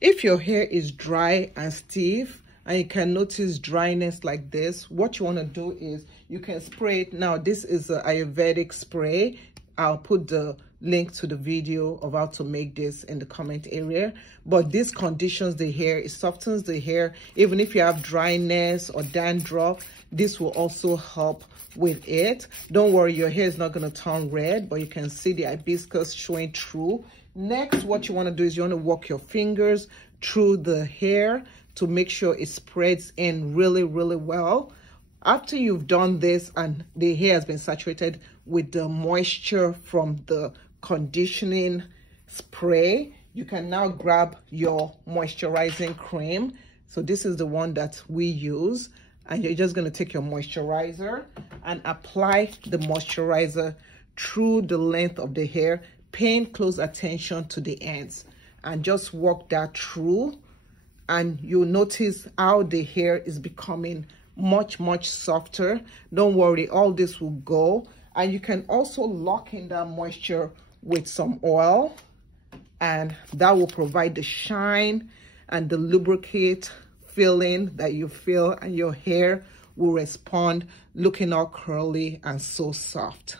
If your hair is dry and stiff and you can notice dryness like this, what you want to do is you can spray it. Now this is an Ayurvedic spray. I'll put the link to the video of how to make this in the comment area. But this conditions the hair, it softens the hair. Even if you have dryness or dandruff, this will also help with it. Don't worry, your hair is not going to turn red, but you can see the hibiscus showing through. Next, what you want to do is you want to walk your fingers through the hair to make sure it spreads in really, really well. After you've done this and the hair has been saturated with the moisture from the conditioning spray, you can now grab your moisturizing cream. So this is the one that we use, and you're just going to take your moisturizer and apply the moisturizer through the length of the hair, paying close attention to the ends, and just walk that through, and you'll notice how the hair is becoming much softer. Don't worry, all this will go. And you can also lock in that moisture with some oil, and that will provide the shine and the lubricate feeling that you feel, and your hair will respond looking all curly and so soft.